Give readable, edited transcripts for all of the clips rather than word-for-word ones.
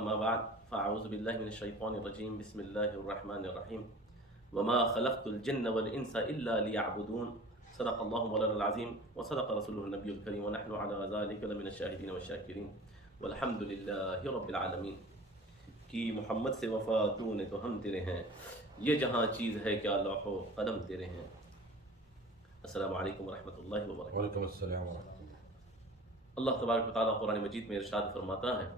اما بعد فاعوذ باللہ من الشیطان الرجیم بسم اللہ الرحمن الرحیم وما خلقت الجن والانس الا ليعبدون صدق اللہ مولانا العظیم وصدق رسولہ النبی الکریم ونحن علی ذلک لمن الشاہدین والشاکرین والحمد للہ رب العالمین. کہ محمد سے وفا تو نے تو ہم تیرے ہیں، یہ جہاں چیز ہے کیا لوح و قلم تیرے ہیں. السلام علیکم ورحمۃ اللہ وبرکاتہ. وعلیکم السلام ورحمۃ اللہ. اللہ تبارک و تعالیٰ قرآن مجید میں ارشاد فرماتا ہے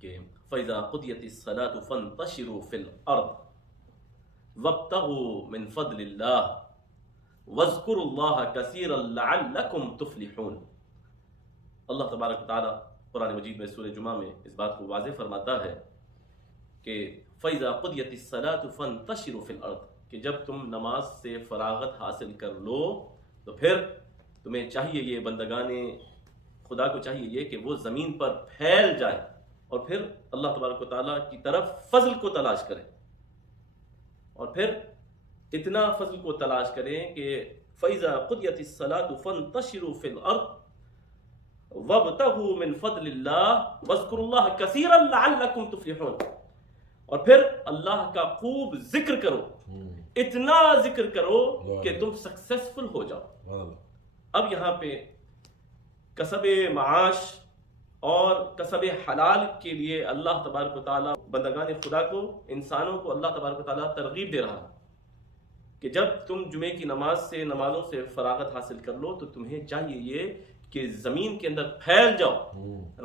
کہ فَإِذَا قُضِيَتِ الصَّلَاةُ فَانتَشِرُوا فِي الْأَرْضِ وَابْتَغُوا مِنْ فَضْلِ اللَّهِ وَاذْكُرُوا اللَّهَ كَثِيرًا لَعَلَّكُمْ تُفْلِحُونَ. اللہ تبارک و تعالیٰ قرآن مجید میں سورہ جمعہ میں اس بات کو واضح فرماتا ہے کہ فَإِذَا قُضِيَتِ الصَّلَاةُ فَانتَشِرُوا فِي الْأَرْضِ، کہ جب تم نماز سے فراغت حاصل کر لو تو پھر تمہیں چاہیے، یہ بندگان خدا کو چاہیے یہ کہ وہ زمین پر پھیل جائے اور پھر اللہ تبارک و تعالیٰ کی طرف فضل کو تلاش کریں، اور پھر اتنا فضل کو تلاش کریں کہ فَإِذَا قُضِيَتِ الصَّلَاةُ فَانتَشِرُوا فِي الْأَرْضِ وَابْتَغُوا مِنْ فَضْلِ اللَّهِ وَاذْكُرُوا اللَّهَ كَثِيرًا لَعَلَّكُمْ تُفْلِحُونَ. اور پھر اللہ کا خوب ذکر کرو، اتنا ذکر کرو کہ تم سکسیسفل ہو جاؤ. اب یہاں پہ کسب معاش اور کسب حلال کے لیے اللہ تبارک و تعالیٰ بندگان خدا کو، انسانوں کو اللہ تبارک و تعالیٰ ترغیب دے رہا کہ جب تم جمعے کی نماز سے، نمازوں سے فراغت حاصل کر لو تو تمہیں چاہیے یہ کہ زمین کے اندر پھیل جاؤ،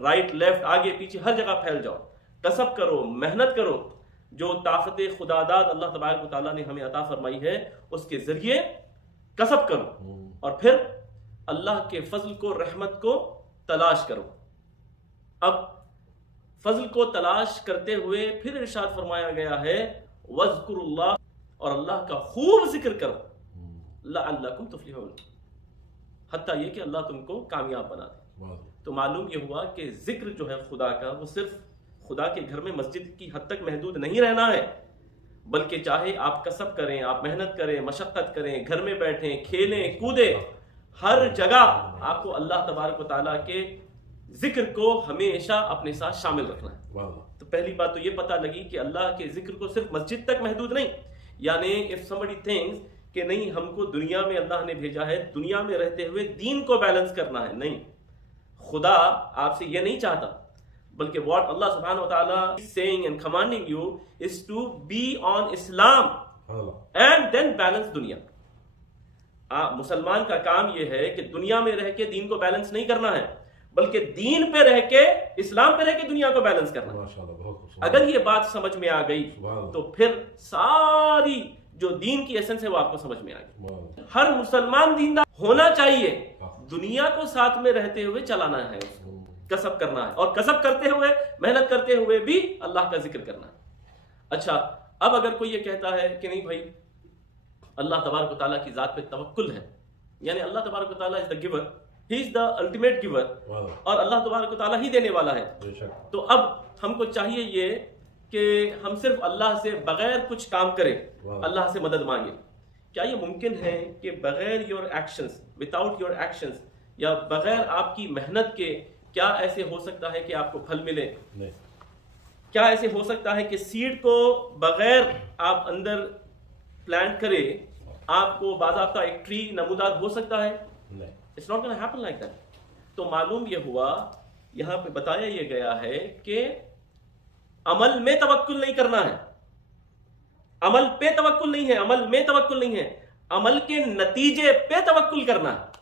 رائٹ لیفٹ آگے پیچھے ہر جگہ پھیل جاؤ، کسب کرو، محنت کرو، جو طاقت خدا داد اللہ تبارک و تعالیٰ نے ہمیں عطا فرمائی ہے اس کے ذریعے کسب کرو، اور پھر اللہ کے فضل کو، رحمت کو تلاش کرو. اب فضل کو تلاش کرتے ہوئے پھر ارشاد فرمایا گیا ہے وَاذْكُرُوا اللَّهَ، اور اللہ کا خوب ذکر کرو، لَعَلَّكُمْ تُفْلِحُونَ، حتیٰ یہ کہ اللہ تم کو کامیاب بنا دے. تو معلوم یہ ہوا کہ ذکر جو ہے خدا کا، وہ صرف خدا کے گھر میں مسجد کی حد تک محدود نہیں رہنا ہے، بلکہ چاہے آپ کسب کریں، آپ محنت کریں، مشقت کریں، گھر میں بیٹھیں، کھیلیں کودیں، ہر جگہ آپ کو اللہ تبارک و تعالیٰ کے ذکر کو ہمیشہ اپنے ساتھ شامل رکھنا ہے. تو پہلی بات تو یہ پتہ لگی کہ اللہ کے ذکر کو صرف مسجد تک محدود نہیں. یعنی if somebody thinks کہ نہیں ہم کو دنیا میں اللہ نے بھیجا ہے دنیا میں رہتے ہوئے دین کو بیلنس کرنا ہے، نہیں، خدا آپ سے یہ نہیں چاہتا، بلکہ what اللہ سبحانہ و تعالیٰ is saying and commanding you is to be on Islam and then balance دنیا. مسلمان کا کام یہ ہے کہ دنیا میں رہ کے دین کو بیلنس نہیں کرنا ہے، بلکہ دین پہ رہ کے، اسلام پہ رہ کے دنیا کو بیلنس کرنا ہے. اگر یہ بات سمجھ میں آ گئی تو پھر ساری جو دین کی ایسنس ہے وہ آپ کو سمجھ میں آ گئی. ہر مسلمان دیندار ہونا چاہیے، دنیا کو ساتھ میں رہتے ہوئے چلانا ہے، کسب کرنا ہے، اور کسب کرتے ہوئے، محنت کرتے ہوئے بھی اللہ کا ذکر کرنا ہے. اچھا، اب اگر کوئی یہ کہتا ہے کہ نہیں بھائی اللہ تبارک و تعالیٰ کی ذات پہ توکل ہے، یعنی اللہ تبارک و تعالیٰ is the giver, he is the ultimate giver، اور اللہ تبارک و تعالیٰ ہی دینے والا ہے، تو اب ہم کو چاہیے یہ کہ ہم صرف اللہ سے بغیر کچھ کام کریں، اللہ سے مدد مانگیں. کیا یہ ممکن ہے کہ بغیر your actions, without your actions، یا بغیر آپ کی محنت کے کیا ایسے ہو سکتا ہے کہ آپ کو پھل ملے؟ کیا ایسے ہو سکتا ہے کہ سیڈ کو بغیر آپ اندر پلانٹ کرے آپ کو باضابطہ ایک ٹری نمودار ہو سکتا ہے؟ It's not gonna happen like that. تو معلوم یہ ہوا، یہاں پہ بتایا یہ گیا ہے کہ عمل میں توکل نہیں کرنا ہے، عمل پہ توکل نہیں ہے، عمل میں توکل نہیں ہے، عمل کے نتیجے پہ توکل کرنا ہے.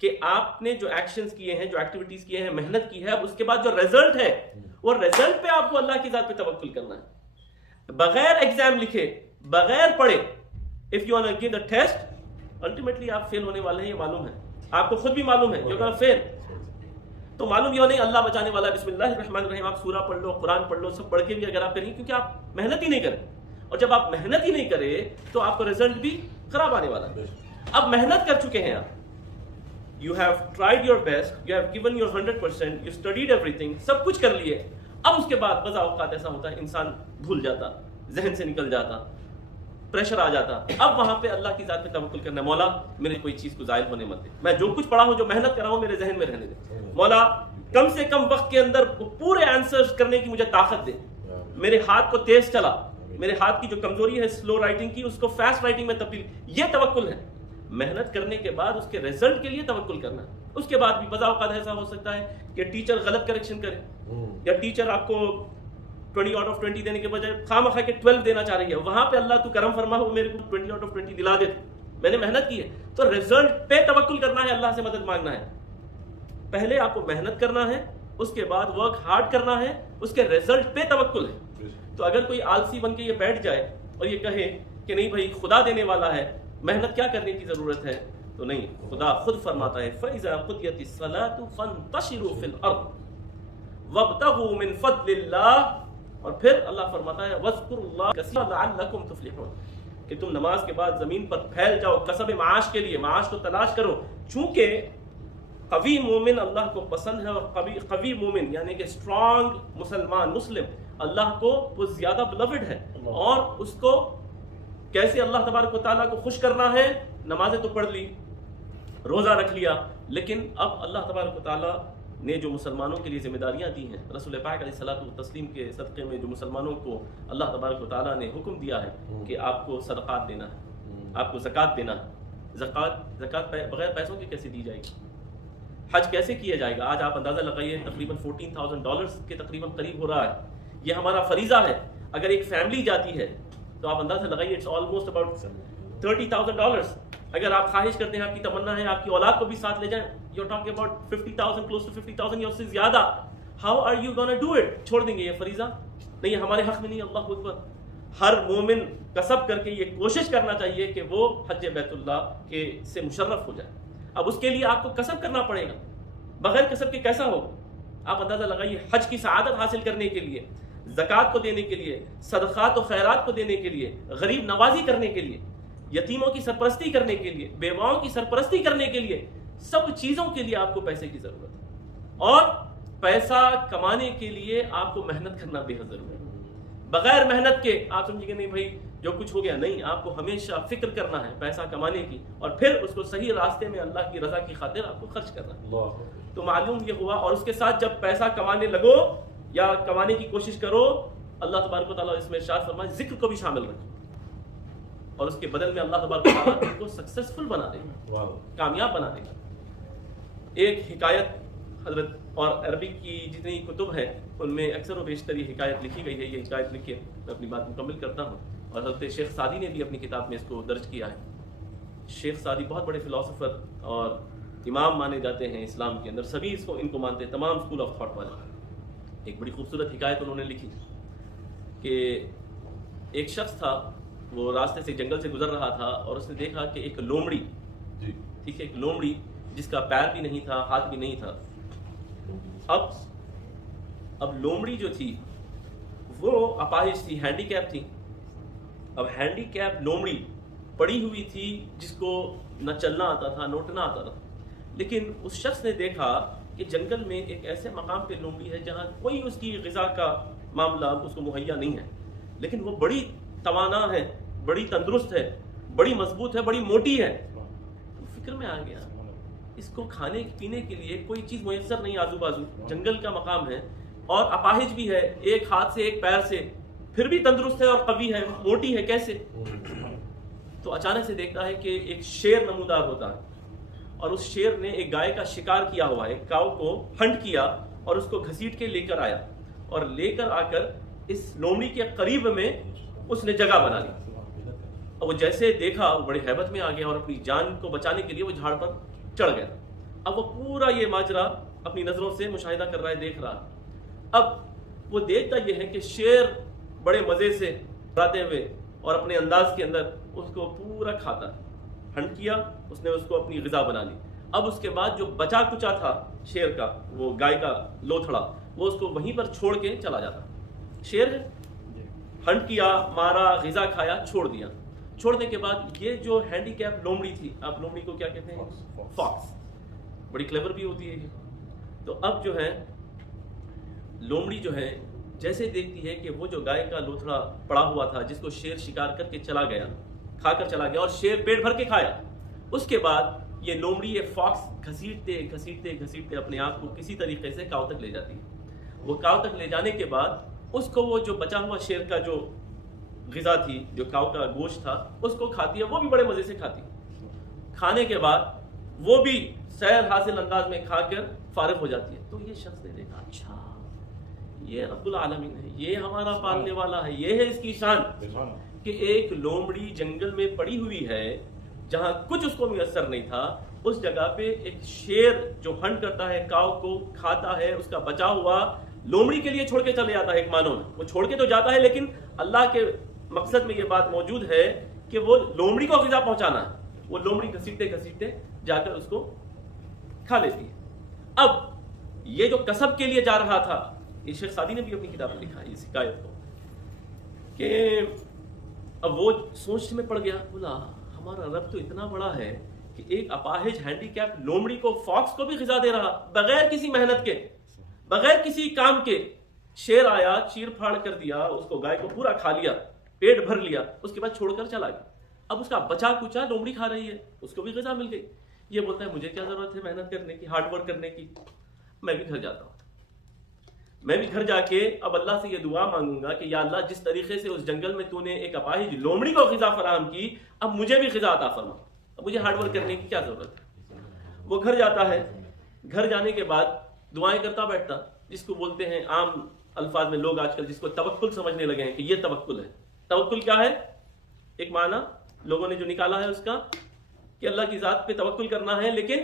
کہ آپ نے جو ایکشنز کیے ہیں، جو ایکٹیویٹیز کیے ہیں، محنت کی ہے، اب اس کے بعد جو ریزلٹ ہے وہ ریزلٹ پہ آپ کو اللہ کی ذات پہ توکل کرنا ہے. بغیر ایگزام لکھے، بغیر پڑھے، if you want to give the test ultimately آپ فیل ہونے والے ہیں، یہ معلوم ہے، آپ کو خود بھی معلوم ہے you're gonna fail. تو معلوم یہ نہیں اللہ بچانے والا ہے، بسم اللہ الرحمن الرحیم، آپ سورہ پڑھ لو، قرآن پڑھ لو، سب پڑھ کے بھی اگر آپ کریں، کیونکہ آپ محنت ہی نہیں کریں، اور جب آپ محنت ہی نہیں کرے تو آپ کو رزلٹ بھی خراب آنے والا ہے. اب محنت کر چکے ہیں آپ، you have tried your best, you have given your 100%, you studied everything، سب کچھ کر لیے. اب اس کے بعد بعض اوقات ایسا ہوتا ہے انسان بھول جاتا، ذہن سے نکل جاتا، پریشر آ جاتا. اب وہاں پہ اللہ کی ذات پہ توکل کرنا ہے، مولا میرے کوئی چیز کو ضائع ہونے مت دے، میں جو کچھ پڑھا ہوں، جو محنت کر رہا ہوں، میرے ذہن میں رہنے دے. مولا کم سے کم وقت کے اندر پورے آنسرز کرنے کی مجھے طاقت دے. میرے ہاتھ کو تیز چلا, میرے ہاتھ کی جو کمزوری ہے سلو رائٹنگ کی, اس کو فاسٹ رائٹنگ میں تبدیل. یہ توکل ہے. محنت کرنے کے بعد اس کے رزلٹ کے لیے توکل کرنا. اس کے بعد بھی بذا اوقات ایسا ہو سکتا ہے کہ ٹیچر غلط کریکشن کرے, یا ٹیچر آپ کو 20 آؤٹ آف 20 دینے کے بجائے خواہ کے 12 دینا چاہ رہی ہے. وہاں پہ اللہ تو کرم فرما ہو, میرے کو 20 آؤٹ آف 20 دلا دے, میں نے محنت کی ہے. تو رزلٹ پہ توکل کرنا ہے, اللہ سے مدد مانگنا ہے. پہلے آپ کو محنت کرنا ہے, اس کے بعد ورک ہارڈ کرنا ہے, اس کے رزلٹ پہ توکل ہے. تو اگر کوئی آلسی بن کے یہ بیٹھ جائے اور یہ کہے کہ نہیں بھائی خدا دینے والا ہے, محنت کیا کرنے کی ضرورت ہے, تو نہیں. خدا خود فرماتا ہے فَإِذَا قُضِيَتِ الصَّلَاةُ فَانتَشِرُوا فِي الْأَرْضِ وَابْتَغُوا مِنْ فَضْلِ اللَّهِ. اور پھر اللہ فرماتا ہے وَاذْكُرُوا اللَّهَ كَثِيرًا لَعَلَّكُمْ تُفْلِحُونَ, کہ تم نماز کے بعد زمین پر پھیل جاؤ کسب معاش کے لیے, معاش کو تلاش کرو. چونکہ قوی مومن اللہ کو پسند ہے, اور قوی مومن یعنی کہ اسٹرانگ مسلمان مسلم اللہ کو وہ زیادہ بلوڈ ہے. اور اس کو کیسے اللہ تبارک و تعالیٰ کو خوش کرنا ہے, نمازیں تو پڑھ لی, روزہ رکھ لیا, لیکن اب اللہ تبارک و تعالیٰ نے جو مسلمانوں کے لیے ذمہ داریاں دی ہیں, رسول پاک علیہ الصلوۃ والتسلیم کے صدقے میں جو مسلمانوں کو اللہ تبارک و تعالیٰ نے حکم دیا ہے کہ آپ کو صدقات دینا ہے, آپ کو زکوٰۃ دینا ہے. زکوٰۃ بغیر پیسوں کی کیسے دی جائے گی؟ حج کیسے کیا جائے گا؟ آج آپ اندازہ لگائیے تقریباً $14,000 کے تقریباً قریب ہو رہا ہے. یہ ہمارا فریضہ ہے. اگر ایک فیملی جاتی ہے تو آپ اندازہ لگائیے اٹس آلموسٹ اباؤٹ $30,000. اگر آپ خواہش کرتے ہیں, آپ کی تمنا ہے آپ کی اولاد کو بھی ساتھ لے جائیں, you are talking about 50,000 close to 50,000 یا اس سے زیادہ. How are you gonna do it? چھوڑ دیں گے یہ فریضہ؟ نہیں, ہمارے حق میں نہیں. اللہ اکبر. ہر مومن کسب کر کے یہ کوشش کرنا چاہیے کہ وہ حج بیت اللہ کے سے مشرف ہو جائے. اب اس کے لیے آپ کو کسب کرنا پڑے گا. بغیر کسب کے کیسا ہو؟ آپ اندازہ لگائیے حج کی سعادت حاصل کرنے کے لیے, زکوٰۃ کو دینے کے لیے, صدقات و خیرات کو دینے کے لیے, غریب نوازی کرنے کے لیے, یتیموں کی سرپرستی کرنے کے لیے, بیواؤں کی سرپرستی کرنے کے لیے, سب چیزوں کے لیے آپ کو پیسے کی ضرورت ہے. اور پیسہ کمانے کے لیے آپ کو محنت کرنا بے حد ضروری ہے. بغیر محنت کے آپ سمجھیں گے نہیں بھائی جو کچھ ہو گیا. نہیں, آپ کو ہمیشہ فکر کرنا ہے پیسہ کمانے کی, اور پھر اس کو صحیح راستے میں اللہ کی رضا کی خاطر آپ کو خرچ کرنا ہے. تو معلوم یہ ہوا. اور اس کے ساتھ جب پیسہ کمانے لگو یا کمانے کی کوشش کرو, اللہ تبارک و تعالیٰ اس میں ارشاد فرمائے ذکر کو بھی شامل رکھو, اور اس کے بدل میں اللہ تبارک و تعالیٰ ان کو سکسیسفل بنا دے گا, کامیاب بنا دے گا. ایک حکایت حضرت, اور عربک کی جتنی کتب ہیں ان میں اکثر و بیشتر یہ حکایت لکھی گئی ہے. یہ حکایت لکھی ہے, میں اپنی بات مکمل کرتا ہوں. اور حضرت شیخ سعدی نے بھی اپنی کتاب میں اس کو درج کیا ہے. شیخ سعدی بہت بڑے فلاسفر اور امام مانے جاتے ہیں اسلام کے اندر, سبھی ان کو مانتے ہیں, تمام اسکول آف تھاٹ والے. ایک بڑی خوبصورت حکایت انہوں نے لکھی کہ ایک شخص تھا, وہ راستے سے جنگل سے گزر رہا تھا, اور اس نے دیکھا کہ ایک لومڑی, ٹھیک ہے, ایک لومڑی جس کا پیر بھی نہیں تھا, ہاتھ بھی نہیں تھا. اب لومڑی جو تھی وہ اپاہج تھی, ہینڈی کیپ تھی. اب ہینڈی کیپ لومڑی پڑی ہوئی تھی جس کو نہ چلنا آتا تھا نہ اٹھنا آتا تھا. لیکن اس شخص نے دیکھا کہ جنگل میں ایک ایسے مقام پہ لومڑی ہے جہاں کوئی اس کی غذا کا معاملہ اس کو مہیا نہیں ہے, لیکن وہ بڑی توانا ہے, بڑی تندرست ہے, بڑی مضبوط ہے, بڑی موٹی ہے. تو فکر میں آ گیا اس کو کھانے پینے کے لیے کوئی چیز میسر نہیں, آزو بازو جنگل کا مقام ہے, اور اپاہج بھی ہے, ایک ہاتھ سے ایک پیر سے, پھر بھی تندرست ہے اور قوی ہے, موٹی ہے, کیسے؟ تو اچانک سے دیکھتا ہے کہ ایک شیر نمودار ہوتا ہے, اور اس شیر نے ایک گائے کا شکار کیا ہوا ہے, ایک کاؤ کو ہنٹ کیا اور اس کو گھسیٹ کے لے کر آیا, اور لے کر آ کر اس لومڑی کے قریب میں اس نے جگہ بنا لی. اور وہ جیسے دیکھا وہ بڑی ہیبت میں آ گیا, اور اپنی جان کو بچانے کے لیے وہ جھاڑ پر چڑھ گیا. اب وہ پورا یہ ماجرا اپنی نظروں سے مشاہدہ کر رہا ہے, دیکھ رہا. اب وہ دیکھتا یہ ہے کہ شیر بڑے مزے سے ڈراتے ہوئے اور اپنے انداز کے اندر اس کو پورا کھاتا ہے. ہنٹ کیا, اس نے اس کو اپنی غذا بنا لی. اب اس کے بعد جو بچا کچا تھا شیر کا, وہ گائے کا لوتھڑا, وہ اس کو وہیں پر چھوڑ کے چلا جاتا. شیر ہنٹ کیا, مارا, غذا کھایا, چھوڑ دیا. چھوڑنے کے بعد یہ جو ہینڈی کیپ لومڑی تھی, آپ لومڑی کو کیا کہتے ہیں؟ فاکس. بڑی کلیور بھی ہوتی ہے یہ. تو اب جو ہے لومڑی جو ہے جیسے دیکھتی ہے کہ وہ جو گائے کا لوتھڑا پڑا ہوا تھا جس کو شیر شکار کر کے چلا گیا, کھا کر چلا گیا, اور شیر پیٹ بھر کے کھایا. اس کے بعد یہ لومڑی یہ فاکس گھسیٹتے گھسیٹتے گھسیٹتے اپنے آپ کو کسی طریقے سے کاؤ تک لے جاتی ہے. وہ کاؤ تک لے جانے کے بعد اس کو وہ جو بچا ہوا شیر کا جو غذا تھی، جو کاؤ کا گوشت تھا، اس کو کھاتی ہے. وہ بھی بڑے مزے سے کھاتی ہے. کھانے کے بعد وہ بھی سیر حاصل انداز میں کھا کر فارغ ہو جاتی ہے. تو یہ شخص نے دیکھا اچھا یہ رب العالمین ہے، یہ ہمارا پالنے والا ہے، یہ ہے اس کی شان کہ ایک لومڑی جنگل میں پڑی ہوئی ہے جہاں کچھ اس کو میسر نہیں تھا، اس جگہ پہ ایک شیر جو ہنٹ کرتا ہے، کاؤ کو کھاتا ہے، اس کا بچا ہوا لومڑی کے لیے چھوڑ کے چلے جاتا ہے. ایک معنوں میں وہ چھوڑ کے تو جاتا ہے، لیکن اللہ کے مقصد میں یہ بات موجود ہے کہ وہ لومڑی کو غذا پہنچانا ہے. وہ لومڑی گھسیٹتے گھسیٹتے جا کر اس کو کھا لیتی ہے. اب یہ جو کسب کے لیے جا رہا تھا، یہ شیخ سعدی نے بھی اپنی کتاب میں لکھا ہے اس حکایت کو، کہ اب وہ سوچ میں پڑ گیا، بولا ہمارا رب تو اتنا بڑا ہے کہ ایک اپاہج ہینڈی کیپ لومڑی کو، فاکس کو بھی غذا دے رہا بغیر کسی محنت کے، بغیر کسی کام کے. شیر آیا، چیر پھاڑ کر دیا، اس کو گائے کو پورا کھا لیا، پیٹ بھر لیا، اس کے بعد چھوڑ کر چلا گیا. اب اس کا بچا کچا لومڑی کھا رہی ہے، اس کو بھی غذا مل گئی. یہ بولتا ہے مجھے کیا ضرورت ہے محنت کرنے کی، ہارڈ ورک کرنے کی، میں بھی گھر جاتا ہوں. میں بھی گھر جا کے اب اللہ سے یہ دعا مانگوں گا کہ یا اللہ جس طریقے سے اس جنگل میں تو نے ایک اپاہج لومڑی کو غذا فراہم کی، اب مجھے بھی غذا عطا فرما. اب مجھے ہارڈ ورک کرنے کی کیا ضرورت ہے. وہ گھر جاتا ہے. گھر جانے کے بعد دعائیں کرتا بیٹھتا، جس کو بولتے ہیں عام الفاظ میں لوگ آج کل جس کو توکل سمجھنے لگے ہیں کہ یہ توکل ہے. توکل کیا ہے؟ ایک معنی لوگوں نے جو نکالا ہے اس کا کہ اللہ کی ذات پہ توکل کرنا ہے، لیکن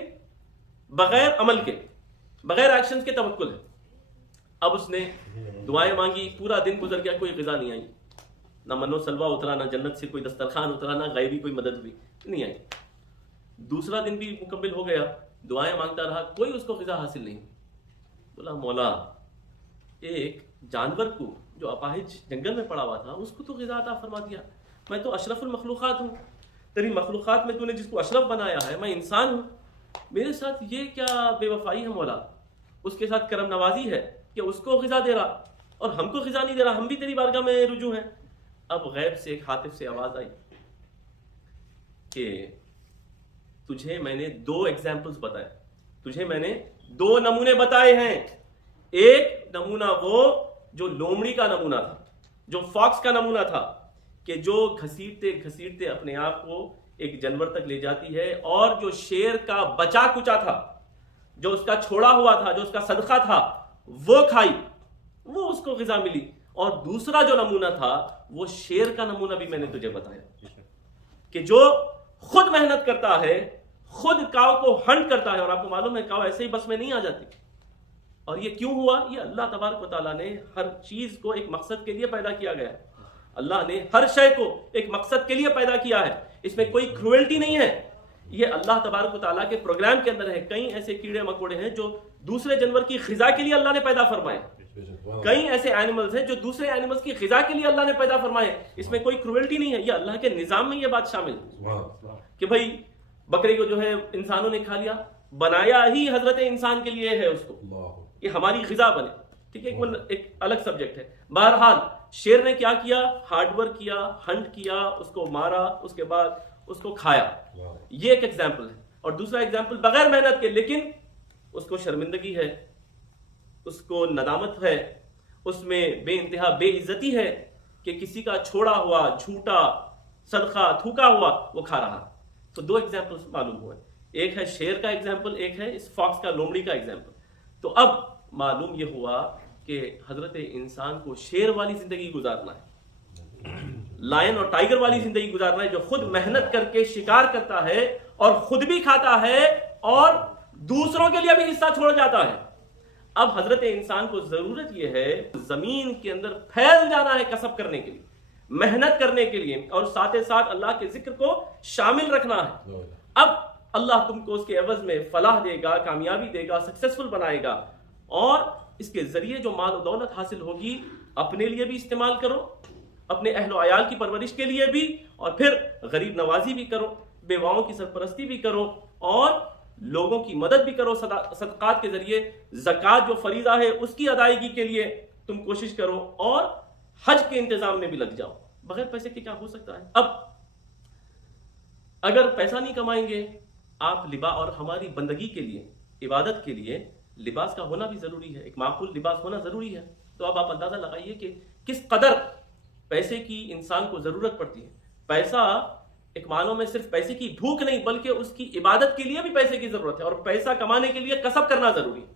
بغیر عمل کے، بغیر ایکشنز کے توکل ہے. اب اس نے دعائیں مانگی، پورا دن گزر گیا، کوئی غذا نہیں آئی، نہ منو سلوا اترا، نہ جنت سے کوئی دسترخوان اترا، نہ غیبی کوئی مدد بھی نہیں آئی. دوسرا دن بھی مکمل ہو گیا، دعائیں مانگتا رہا، کوئی اس کو غذا حاصل نہیں. بولا مولا ایک جانور کو جو اپاہج جنگل میں پڑا ہوا تھا اس کو تو غذا عطا فرما دیا. میں تو اشرف المخلوقات ہوں، تیری مخلوقات میں تو نے جس کو اشرف بنایا ہے، میں انسان ہوں، میرے ساتھ یہ کیا بے وفائی ہے مولا. اس کے ساتھ کرم نوازی ہے کہ اس کو غذا دے رہا اور ہم کو غذا نہیں دے رہا، ہم بھی تیری بارگاہ میں رجوع ہیں. اب غیب سے ایک ہاتف سے آواز آئی کہ تجھے میں نے 2 ایگزامپلز بتائے، تجھے میں نے 2 نمونے بتائے ہیں. ایک نمونہ وہ جو لومڑی کا نمونہ تھا، جو فاکس کا نمونہ تھا، کہ جو گھسیٹتے گھسیٹتے اپنے آپ کو ایک جانور تک لے جاتی ہے، اور جو شیر کا بچا کچا تھا، جو اس کا چھوڑا ہوا تھا، جو اس کا صدقہ تھا، وہ کھائی، وہ اس کو غذا ملی. اور دوسرا جو نمونہ تھا وہ شیر کا نمونہ بھی میں نے تجھے بتایا کہ جو خود محنت کرتا ہے، خود کاؤ کو ہنٹ کرتا ہے. اور آپ کو معلوم ہے کاؤ ایسے ہی بس میں نہیں آ جاتی. اور یہ کیوں ہوا؟ یہ اللہ تبارک و تعالیٰ نے ہر چیز کو ایک مقصد کے لیے پیدا کیا گیا ہے. اللہ نے ہر شے کو ایک مقصد کے لیے پیدا کیا ہے، اس میں کوئی کروئلٹی نہیں ہے. یہ اللہ تبارک و تعالیٰ کے پروگرام کے اندر ہے. کئی ایسے کیڑے مکوڑے ہیں جو دوسرے جانور کی غذا کے لیے اللہ نے پیدا فرمائے، کئی ایسے اینیملز ہیں جو دوسرے اینیملز کی غذا کے لیے اللہ نے پیدا فرمائے. اس میں کوئی کروئلٹی نہیں ہے. یہ اللہ کے نظام میں یہ بات شامل ہے کہ بھائی بکرے کو جو ہے انسانوں نے کھا لیا، بنایا ہی حضرت انسان کے لیے ہے اس کو، یہ ہماری غذا بنے. ٹھیک ہے، ایک الگ سبجیکٹ ہے. بہرحال شیر نے کیا کیا؟ ہارڈ ورک کیا، ہنٹ کیا، اس کو مارا، اس کے بعد اس کو کھایا. یہ ایک ایگزامپل ہے. اور دوسرا ایگزامپل بغیر محنت کے، لیکن اس کو شرمندگی ہے، اس کو ندامت ہے، اس میں بے انتہا بے عزتی ہے کہ کسی کا چھوڑا ہوا جھوٹا صدقہ تھوکا ہوا وہ کھا رہا. تو 2 ایگزامپل معلوم ہوئے، ایک ہے شیر کا ایگزامپل، ایک ہے اس فاکس کا، لومڑی کا ایگزامپل. تو اب معلوم یہ ہوا کہ حضرت انسان کو شیر والی زندگی گزارنا ہے، لائن اور ٹائیگر والی زندگی گزارنا ہے، جو خود محنت کر کے شکار کرتا ہے اور خود بھی کھاتا ہے اور دوسروں کے لیے بھی حصہ چھوڑ جاتا ہے. اب حضرت انسان کو ضرورت یہ ہے زمین کے اندر پھیل جانا ہے کسب کرنے کے لیے، محنت کرنے کے لیے، اور ساتھ ساتھ اللہ کے ذکر کو شامل رکھنا ہے. اب اللہ تم کو اس کے عوض میں فلاح دے گا، کامیابی دے گا، سکسیسفل بنائے گا، اور اس کے ذریعے جو مال و دولت حاصل ہوگی اپنے لیے بھی استعمال کرو، اپنے اہل و عیال کی پرورش کے لیے بھی، اور پھر غریب نوازی بھی کرو، بیواؤں کی سرپرستی بھی کرو، اور لوگوں کی مدد بھی کرو صدقات کے ذریعے. زکوٰۃ جو فریضہ ہے اس کی ادائیگی کے لیے تم کوشش کرو، اور حج کے انتظام میں بھی لگ جاؤ. بغیر پیسے کے کیا ہو سکتا ہے؟ اب اگر پیسہ نہیں کمائیں گے، آپ لباس اور ہماری بندگی کے لیے، عبادت کے لیے لباس کا ہونا بھی ضروری ہے، ایک معقول لباس ہونا ضروری ہے. تو اب آپ اندازہ لگائیے کہ کس قدر پیسے کی انسان کو ضرورت پڑتی ہے. پیسہ ایک معنوں میں صرف پیسے کی بھوک نہیں بلکہ اس کی عبادت کے لیے بھی پیسے کی ضرورت ہے. اور پیسہ کمانے کے لیے کسب کرنا ضروری ہے،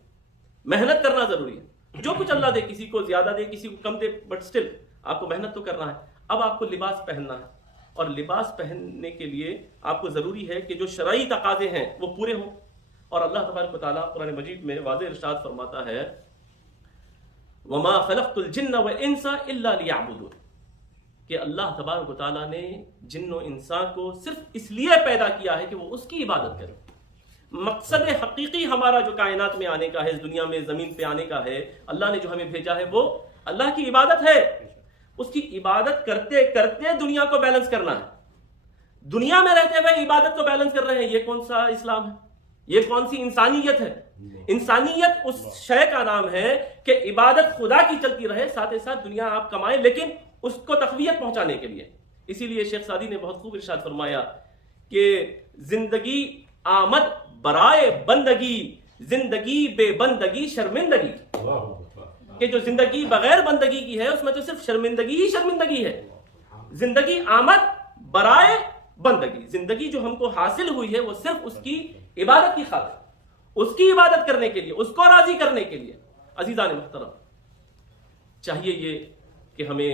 محنت کرنا ضروری ہے. جو کچھ اللہ دے، کسی کو زیادہ دے کسی کو کم دے، بٹ اسٹل آپ کو محنت تو کرنا ہے. اب آپ کو لباس پہننا ہے، اور لباس پہننے کے لیے آپ کو ضروری ہے کہ جو شرعی تقاضے ہیں وہ پورے ہوں. اور اللہ تبارک و تعالیٰ قرآن مجید میں واضح ارشاد فرماتا ہے وَمَا خَلَقْتُ الْجِنَّ وَإِنسَ إِلَّا لِيَعْبُدُونَ، کہ اللہ تبارک و تعالیٰ نے جن و انسان کو صرف اس لیے پیدا کیا ہے کہ وہ اس کی عبادت کرے. مقصد حقیقی ہمارا جو کائنات میں آنے کا ہے، اس دنیا میں زمین پہ آنے کا ہے، اللہ نے جو ہمیں بھیجا ہے وہ اللہ کی عبادت ہے. اس کی عبادت کرتے کرتے دنیا کو بیلنس کرنا ہے. دنیا میں رہتے ہوئے عبادت کو بیلنس کر رہے ہیں، یہ کون سا اسلام ہے؟ یہ کون سی انسانیت ہے؟ انسانیت اس شے کا نام ہے کہ عبادت خدا کی چلتی رہے، ساتھ ہی ساتھ دنیا آپ کمائیں لیکن اس کو تقویت پہنچانے کے لیے. اسی لیے شیخ سعدی نے بہت خوب ارشاد فرمایا کہ زندگی آمد برائے بندگی، زندگی بے بندگی شرمندگی. کہ جو زندگی بغیر بندگی کی ہے اس میں تو صرف شرمندگی ہی شرمندگی ہے. زندگی آمد برائے بندگی، زندگی جو ہم کو حاصل ہوئی ہے وہ صرف اس کی عبادت کی خاطر، اس کی عبادت کرنے کے لیے، اس کو راضی کرنے کے لیے. عزیزان محترم، چاہیے یہ کہ ہمیں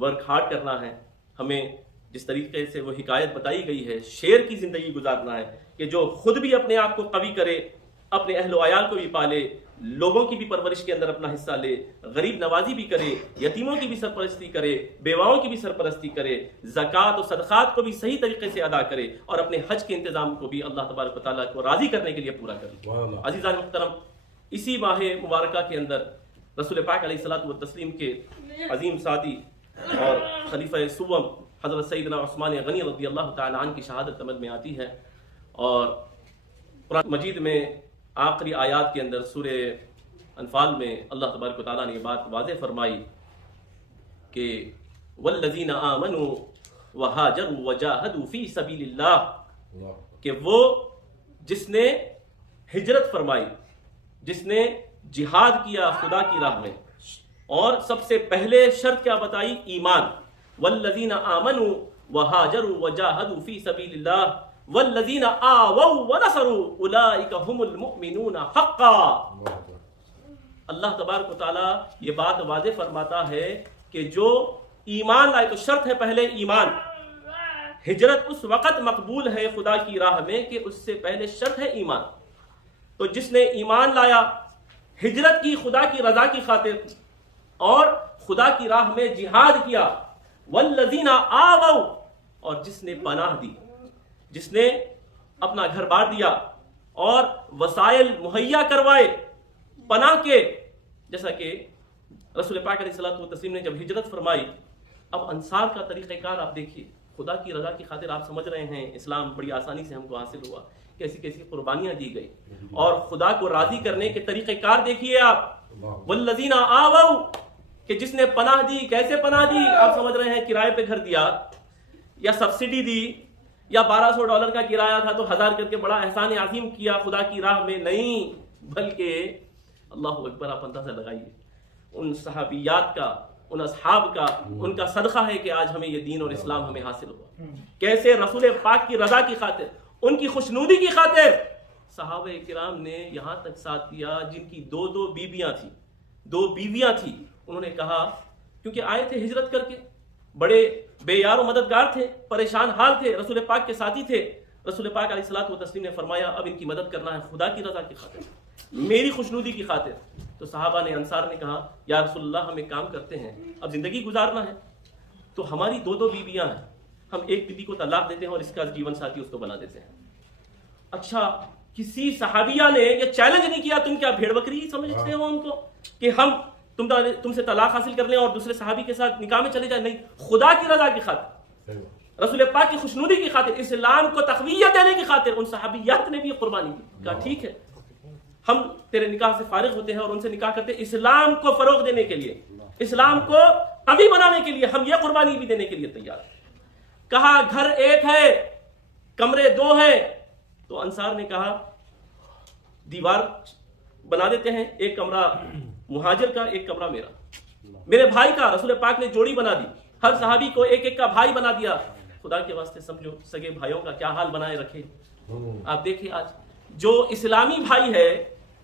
ورک ہارڈ کرنا ہے. ہمیں جس طریقے سے وہ حکایت بتائی گئی ہے، شیر کی زندگی گزارنا ہے کہ جو خود بھی اپنے آپ کو قوی کرے، اپنے اہل و عیال کو بھی پالے، لوگوں کی بھی پرورش کے اندر اپنا حصہ لے، غریب نوازی بھی کرے، یتیموں کی بھی سرپرستی کرے، بیواؤں کی بھی سرپرستی کرے، زکوٰۃ و صدقات کو بھی صحیح طریقے سے ادا کرے، اور اپنے حج کے انتظام کو بھی اللہ تبارک و تعالیٰ کو راضی کرنے کے لیے پورا کرے. عزیزان محترم، اسی ماہ مبارکہ کے اندر رسول پاک علیہ الصلوۃ والتسلیم کے عظیم ساتھی اور خلیفہ سوم حضرت سیدنا عثمان غنی رضی اللہ تعالی عنہ کی شہادت عمل میں آتی ہے. اور قرآن مجید میں آخری آیات کے اندر سورہ انفال میں اللہ تبارک و تعالیٰ نے یہ بات واضح فرمائی کہ والذین آمنوا وہاجروا وجاہدوا فی سبیل اللہ، کہ وہ جس نے ہجرت فرمائی، جس نے جہاد کیا خدا کی راہ میں، اور سب سے پہلے شرط کیا بتائی؟ ایمان. والذین آمنوا وہاجروا وجاہدوا فی سبیل اللہ والذین آووا ونصروا اولئک هم المؤمنون حقا. اللہ تبارک و تعالیٰ یہ بات واضح فرماتا ہے کہ جو ایمان لائے، تو شرط ہے پہلے ایمان. ہجرت اس وقت مقبول ہے خدا کی راہ میں کہ اس سے پہلے شرط ہے ایمان. تو جس نے ایمان لایا، ہجرت کی خدا کی رضا کی خاطر، اور خدا کی راہ میں جہاد کیا، والذین آووا، اور جس نے پناہ دی، جس نے اپنا گھر بار دیا اور وسائل مہیا کروائے پناہ کے. جیسا کہ رسول پاک علیہ الصلوۃ والتسلیم نے جب ہجرت فرمائی، اب انصار کا طریقہ کار آپ دیکھیے. خدا کی رضا کی خاطر آپ سمجھ رہے ہیں اسلام بڑی آسانی سے ہم کو حاصل ہوا، کیسی کیسی قربانیاں دی گئی، اور خدا کو راضی کرنے کے طریقہ کار دیکھیے آپ. والذین آووا، کہ جس نے پناہ دی. کیسے پناہ دی؟ آپ سمجھ رہے ہیں کرائے پہ گھر دیا، یا سبسڈی دی، یا $1200 کا کرایہ تھا تو 1000 کر کے بڑا احسان عظیم کیا خدا کی راہ میں. نہیں، بلکہ اللہ اکبر، آپ اندازہ لگائیے ان صحابیات کا، ان اصحاب کا، ان کا صدقہ ہے کہ آج ہمیں یہ دین اور اسلام ہمیں حاصل ہوا. کیسے رسول پاک کی رضا کی خاطر، ان کی خوشنودی کی خاطر صحابہ کرام نے یہاں تک ساتھ دیا جن کی دو بیویاں تھیں. انہوں نے کہا، کیونکہ آئے تھے ہجرت کر کے، بڑے بے یار و مددگار تھے، پریشان حال تھے، رسول پاک کے ساتھی تھے. رسول پاک علیہ الصلوۃ والتسلیم نے فرمایا اب ان کی مدد کرنا ہے خدا کی رضا کی خاطر، میری خوشنودی کی خاطر. تو صحابہ نے، انصار نے کہا یا رسول اللہ ہم ایک کام کرتے ہیں، اب زندگی گزارنا ہے تو ہماری دو بیویاں ہیں، ہم ایک بیوی کو طلاق دیتے ہیں اور اس کا جیون ساتھی اس کو بنا دیتے ہیں. اچھا، کسی صحابیہ نے یہ چیلنج نہیں کیا تم کیا بھیڑ بکری سمجھتے ہو ان کو کہ ہم تم سے طلاق حاصل کر لیں اور دوسرے صحابی کے ساتھ نکاح میں چلے جائیں. نہیں، خدا کی رضا کی خاطر، رسول پاک کی خوشنودی کی خاطر، اسلام کو تقویت دینے کی خاطر ان صحابیات نے بھی قربانی کی. کہا ٹھیک ہے، ہم تیرے نکاح سے فارغ ہوتے ہیں اور ان سے نکاح کرتے ہیں، اسلام کو فروغ دینے کے لیے، اسلام کو قوی بنانے کے لیے ہم یہ قربانی بھی دینے کے لیے تیار ہیں. کہا گھر ایک ہے، کمرے 2 ہیں، تو انصار نے کہا دیوار بنا دیتے ہیں، ایک کمرہ مہاجر کا، ایک کمرہ میرا، میرے بھائی کا رسول پاک نے جوڑی بنا دی، ہر صحابی کو ایک ایک کا بھائی بنا دیا. خدا کے واسطے سمجھو سگے بھائیوں کا کیا حال بنائے رکھے. آپ دیکھیں آج جو اسلامی بھائی ہے،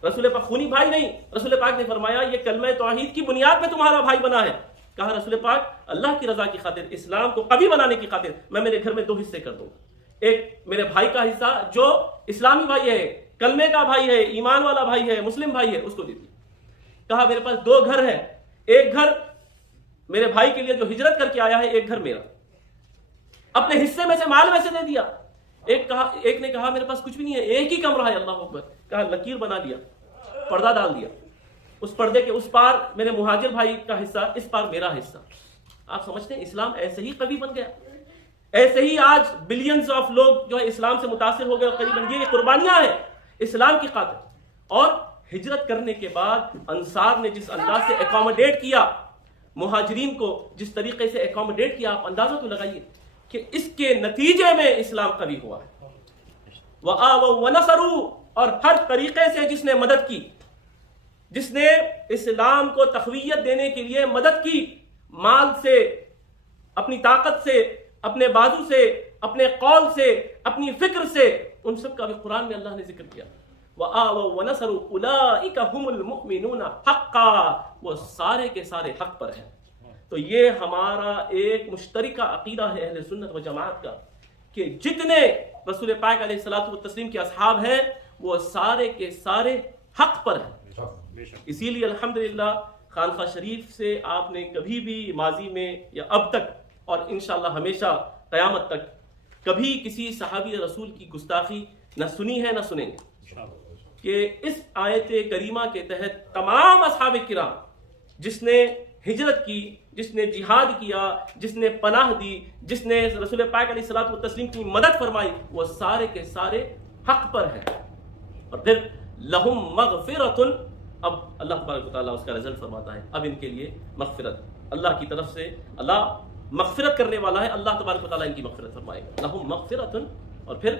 رسول پاک خونی بھائی نہیں، رسول پاک نے فرمایا یہ کلمہ توحید کی بنیاد پہ تمہارا بھائی بنا ہے. کہا رسول پاک اللہ کی رضا کی خاطر، اسلام کو قوی بنانے کی خاطر میں میرے گھر میں 2 حصے کر دوں، ایک میرے بھائی کا حصہ جو اسلامی بھائی ہے، کلمے کا بھائی ہے، ایمان والا بھائی ہے، مسلم بھائی ہے، اس کو دے دی. کہا میرے پاس 2 گھر ہیں، ایک گھر میرے بھائی کے لیے جو ہجرت کر کے آیا ہے، ایک گھر میرا. اپنے حصے میں سے مال میں سے دے دیا. ایک نے کہا میرے پاس کچھ بھی نہیں ہے، ایک ہی کمرہ ہے. اللہ اکبر. کہا لکیر بنا لیا، پردہ ڈال دیا، اس پردے کے اس پار میرے مہاجر بھائی کا حصہ، اس پار میرا حصہ. آپ سمجھتے ہیں اسلام ایسے ہی قوی بن گیا. ایسے ہی آج بلینز آف لوگ جو ہے اسلام سے متاثر ہو گئے، اور قریباً یہ قربانیاں ہیں اسلام کی خاطر. اور ہجرت کرنے کے بعد انصار نے جس انداز سے اکوموڈیٹ کیا مہاجرین کو، جس طریقے سے اکوموڈیٹ کیا، آپ اندازہ تو لگائیے کہ اس کے نتیجے میں اسلام قوی ہوا ہے. وَآوَوْا وَنَصَرُوا، اور ہر طریقے سے جس نے مدد کی، جس نے اسلام کو تقویت دینے کے لیے مدد کی، مال سے، اپنی طاقت سے، اپنے بازو سے، اپنے قول سے، اپنی فکر سے، ان سب کا بھی قرآن میں اللہ نے ذکر کیا. وَآوَوْا وَنَصَرُوا أُولَٰئِكَ هُمُ الْمُؤْمِنُونَ حَقًّا، وہ سارے کے سارے حق پر ہیں. تو یہ ہمارا ایک مشترکہ عقیدہ ہے اہل سنت و جماعت کا کہ جتنے رسول پاک علیہ الصلوۃ والتسلیم کے اصحاب ہیں وہ سارے کے سارے حق پر ہیں. اسی لیے الحمدللہ خانقاہ شریف سے آپ نے کبھی بھی ماضی میں یا اب تک اور انشاءاللہ ہمیشہ قیامت تک کبھی کسی صحابی رسول کی گستاخی نہ سنی ہے نہ سنیں گے. کہ اس آیت کریمہ کے تحت تمام اصحاب کرام، جس نے ہجرت کی، جس نے جہاد کیا، جس نے پناہ دی، جس نے رسول پاک علیہ الصلوۃ والتسلیم کی مدد فرمائی، وہ سارے کے سارے حق پر ہیں. اور پھر لہم مغفرۃ، اب اللہ تبارک و تعالیٰ اس کا رزلٹ فرماتا ہے، اب ان کے لیے مغفرت اللہ کی طرف سے. اللہ مغفرت کرنے والا ہے، اللہ تبارک و تعالیٰ ان کی مغفرت فرمائے گا. لہم مغفرۃ، اور پھر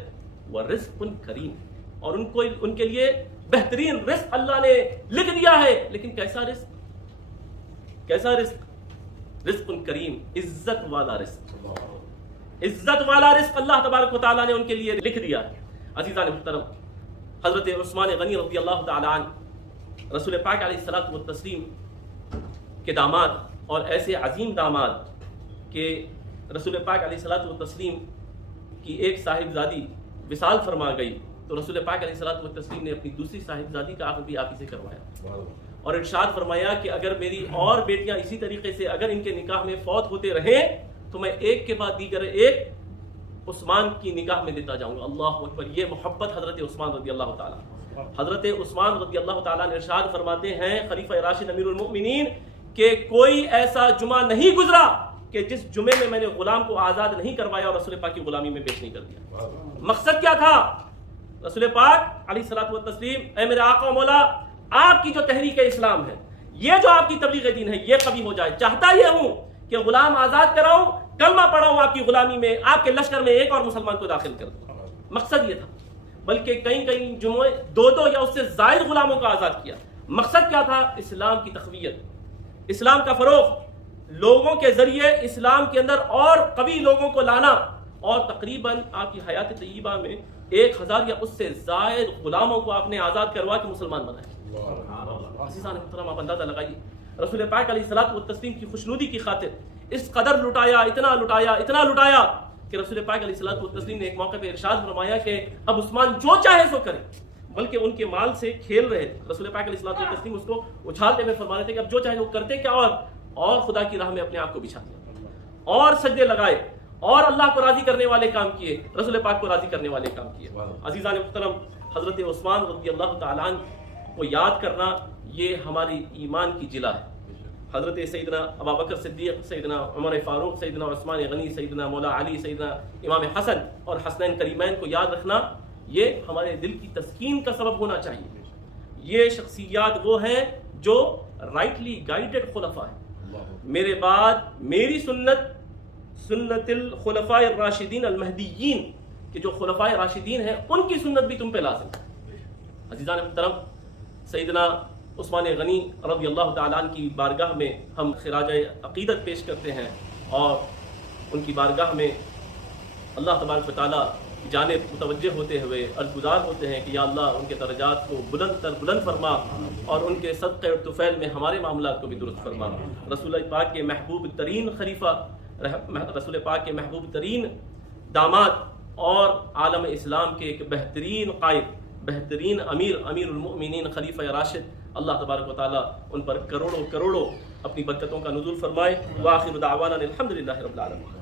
ورزق کریم، اور ان کے لیے بہترین رزق اللہ نے لکھ دیا ہے. لیکن کیسا رزق؟ کیسا رزق؟ رزق کریم، عزت والا رزق. عزت والا رزق اللہ تبارک و تعالیٰ نے ان کے لیے لکھ دیا ہے. عزیزان محترم، حضرت عثمان غنی رضی اللہ تعالی عنہ رسول پاک علیہ الصلوۃ والتسلیم کے داماد، اور ایسے عظیم داماد کہ رسول پاک علیہ الصلوۃ والتسلیم کی ایک صاحبزادی وصال فرما گئی تو رسول پاک علیہ الصلوۃ والتسلیم نے اپنی دوسری صاحبزادی کا عقد بھی آپ ہی سے کروایا، اور ارشاد فرمایا کہ اگر میری اور بیٹیاں اسی طریقے سے اگر ان کے نکاح میں فوت ہوتے رہیں تو میں ایک کے بعد دیگر ایک عثمان کی نکاح میں دیتا جاؤں گا. اللہ اکبر. یہ محبت حضرت عثمان رضی اللہ تعالیٰ. حضرت عثمان رضی اللہ تعالیٰ نے ارشاد فرماتے ہیں، خلیفہ راشد امیر المؤمنین، کہ کوئی ایسا جمعہ نہیں گزرا کہ جس جمعے میں نے غلام کو آزاد نہیں کروایا اور رسول پاک کی غلامی میں پیش نہیں کر دیا. مقصد کیا تھا؟ رسول پاک علیہ الصلوۃ والتسلیم، اے میرے آقا و مولا، آپ کی جو تحریک اسلام ہے، یہ جو آپ کی تبلیغ دین ہے، یہ قوی ہو جائے. چاہتا یہ ہوں کہ غلام آزاد کراؤں، کلمہ پڑھاؤں آپ کی غلامی میں، آپ کے لشکر میں ایک اور مسلمان کو داخل کر دوں. مقصد یہ تھا. بلکہ کئی جمعے 2 یا اس سے زائد غلاموں کو آزاد کیا. مقصد کیا تھا؟ اسلام کی تقویت، اسلام کا فروغ، لوگوں کے ذریعے اسلام کے اندر اور قوی لوگوں کو لانا. اور تقریباً آپ کی حیات طیبہ میں 1000 یا اس سے زائد غلاموں کو آپ نے آزاد کروا کے مسلمان بنائے. عزیزان محترم، آپ اندازہ لگائیے رسول پاک علیہ الصلوۃ والتسلیم کی خوشنودی کی خاطر اس قدر لٹایا، اتنا لٹایا، اتنا لٹایا کہ رسول پاک علیہ الصلوۃ والتسلیم نے ایک موقع پہ ارشاد فرمایا کہ اب عثمان جو چاہے سو کرے. بلکہ ان کے مال سے کھیل رہے تھے. رسول پاک علیہ الصلوۃ والتسلیم اس کو اچھالتے ہوئے فرما رہے تھے کہ اب جو چاہے وہ کرتے کیا، اور خدا کی راہ میں اپنے آپ کو بچھا دیا، اور سجدے لگائے، اور اللہ کو راضی کرنے والے کام کیے، رسول پاک کو راضی کرنے والے کام کیے. عزیزان محترم، حضرت عثمان رضی اللہ تعالیٰ عنہ کو یاد کرنا یہ ہماری ایمان کی جلا ہے. حضرت سیدنا ابوبکر صدیق، سیدنا عمر فاروق، سیدنا عثمان غنی، سیدنا مولا علی، سیدنا امام حسن اور حسنین کریمین کو یاد رکھنا یہ ہمارے دل کی تسکین کا سبب ہونا چاہیے. یہ شخصیات وہ ہیں جو رائٹلی گائیڈڈ خلفاء ہیں. میرے بعد میری سنت، سنت الخلفاء الراشدین المہدیین، کہ جو خلفائے راشدین ہیں ان کی سنت بھی تم پہ لازم ہے۔ عزیزان محترم، سیدنا عثمان غنی رضی اللہ تعالیٰ عنہ کی بارگاہ میں ہم خراج عقیدت پیش کرتے ہیں اور ان کی بارگاہ میں اللہ تبارک و تعالیٰ کی جانب متوجہ ہوتے ہوئے عرضگزار ہوتے ہیں کہ یا اللہ ان کے درجات کو بلند فرما اور ان کے صدقے اور طفیل میں ہمارے معاملات کو بھی درست فرما۔ رسول پاک کے محبوب ترین خلیفہ، رسول پاک کے محبوب ترین داماد اور عالم اسلام کے ایک بہترین قائد، بہترین امیر المؤمنین خلیفہ راشد، اللہ تبارک و تعالیٰ ان پر کروڑوں اپنی برکتوں کا نزول فرمائے۔ وآخر دعوانا الحمدللہ رب العالمین۔